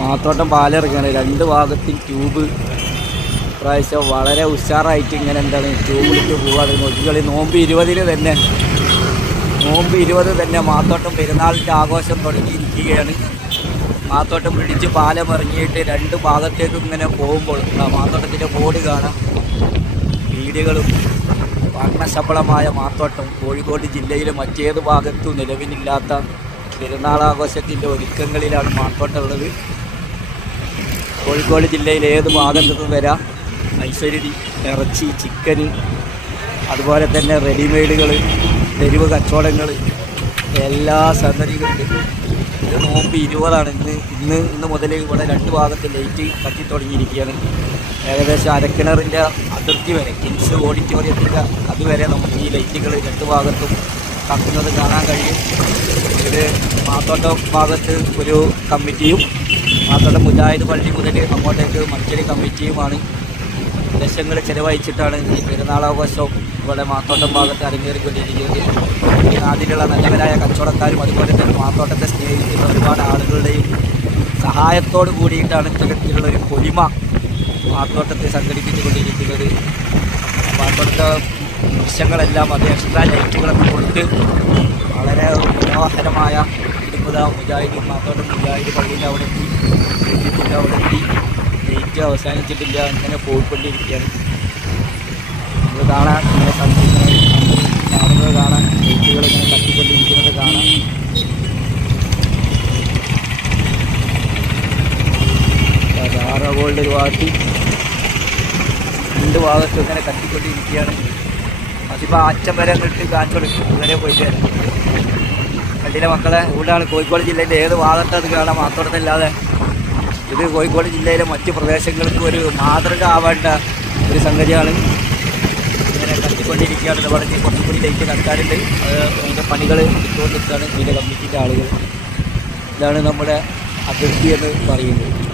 മാത്തോട്ടം പാലിറങ്ങാണ്. രണ്ട് ഭാഗത്തും ട്യൂബ് പ്രാവശ്യം വളരെ ഉഷാറായിട്ട് ഇങ്ങനെ എന്താണ് ട്യൂബിലേക്ക് പോവാതെ നോക്കിക്കളി നോമ്പ് ഇരുപതിന് തന്നെ. നോമ്പ് ഇരുപത് തന്നെ മാത്തോട്ടം പെരുന്നാളിന്റെ ആഘോഷം തുടങ്ങിയിരിക്കുകയാണ്. മാത്തോട്ടം പിടിച്ച് പാലം ഇറങ്ങിയിട്ട് രണ്ട് ഭാഗത്തേക്കും ഇങ്ങനെ പോകുമ്പോൾ മാത്തോട്ടത്തിന്റെ ബോർഡ് കാണാം. വീടുകളും വർണശബളമായ മാത്തോട്ടം കോഴിക്കോട് ജില്ലയിലെ മറ്റേത് ഭാഗത്തും നിലവിലില്ലാത്ത പെരുന്നാളാഘോഷത്തിന്റെ ഒരുക്കങ്ങളിലാണ് മാത്തോട്ടം ഉള്ളത്. കോഴിക്കോട് ജില്ലയിലെ ഏത് ഭാഗത്തു വരാം? ഐശ്വര്യതി ഇറച്ചി ചിക്കൻ അതുപോലെ തന്നെ റെഡിമെയ്ഡുകൾ തെരുവ് കച്ചവടങ്ങൾ എല്ലാ സംഗതികളുണ്ട് ഇത് നോമ്പ് ഇരുപതാണ്. ഇന്ന് ഇന്ന് ഇന്ന് മുതൽ ഇവിടെ രണ്ട് ഭാഗത്ത് ലൈറ്റ് കത്തി തുടങ്ങിയിരിക്കുകയാണ്. ഏകദേശം അരക്കിണറിന്റെ അതിർത്തി വരെ കിൻസ് ഓഡിറ്റോറിയത്തിന്റെ അതുവരെ നമുക്ക് ഈ ലൈറ്റുകൾ രണ്ട് ഭാഗത്തും കത്തുന്നത് കാണാൻ കഴിയും. ഇത് മാത്തോട്ടം ഭാഗത്ത് ഒരു കമ്മിറ്റിയും മാത്തോട്ടം മുജാഹിദ് പള്ളി മുതൽ അങ്ങോട്ടേക്ക് മഞ്ചേരി കമ്മിറ്റിയുമാണ് ലക്ഷങ്ങൾ ചെലവഴിച്ചിട്ടാണ് ഈ പെരുന്നാളാഘോഷവും ഇവിടെ മാത്തോട്ടം ഭാഗത്ത് അരങ്ങേറിക്കൊണ്ടിരിക്കുന്നത്. ഈ നാട്ടിലുള്ള നല്ലവരായ കച്ചവടക്കാരും അതുപോലെ തന്നെ മാത്തോട്ടത്തെ സ്നേഹിക്കുന്ന ഒരുപാട് ആളുകളുടെയും സഹായത്തോട് കൂടിയിട്ടാണ് ഇത്തരത്തിലുള്ള ഒരു പൊലിമ മാത്തോട്ടത്തെ സംഘടിപ്പിച്ചുകൊണ്ടിരിക്കുന്നത്. മാത്തോട്ടത്തെ ദൃശ്യങ്ങളെല്ലാം അത് എക്സ്ട്രാ ലൈറ്റുകളൊക്കെ കൊടുത്ത് വളരെ മനോഹരമായ ഇരുപതാം മുജാഹിദ് മാത്തോട്ടം മുജാഹിദ് പള്ളിയിൽ അവിടെ അവിടെ എത്തി ഡേറ്റ് അവസാനിച്ചിട്ടില്ല അങ്ങനെ പോയിക്കൊണ്ടിരിക്കുകയാണ്. നമ്മൾ കാണാൻ ഇങ്ങനെ സന്ധിക്കുന്നത് കാണുന്നത് കാണാൻ ലൈറ്റുകൾ ഇങ്ങനെ തട്ടിക്കൊണ്ടിരിക്കുന്നത് കാണാം. ഒരു ഭാഗത്ത് രണ്ട് ഭാഗത്തും ഇങ്ങനെ കത്തിക്കൊണ്ടിരിക്കുകയാണ് അതിപ്പോൾ അച്ഛൻ വരെ കാറ്റൊടുക്കും കാണിച്ചു കൊടുക്കും ഇതുവരെ പോയിട്ട്. കണ്ടില്ല മക്കളെ? ഇവിടെയാണ് കോഴിക്കോട് ജില്ലയിൽ ഏത് ഭാഗത്തത് കാണാം മാത്രമല്ലാതെ ഇത് കോഴിക്കോട് ജില്ലയിലെ മറ്റ് പ്രദേശങ്ങൾക്ക് ഒരു മാതൃക ആവേണ്ട ഒരു സംഗതിയാണ്. ഇങ്ങനെ കത്തിക്കൊണ്ടിരിക്കുകയാണ്. ഇവിടെ കുറച്ചും കൂടി ലൈറ്റ് അത് അതിന്റെ പണികൾ ഇട്ടുകൊണ്ടിരിക്കുകയാണ് ഇതിന്റെ കമ്മിറ്റിന്റെ ആളുകൾ. ഇതാണ് നമ്മുടെ അതിർത്തി എന്ന് പറയുന്നത്.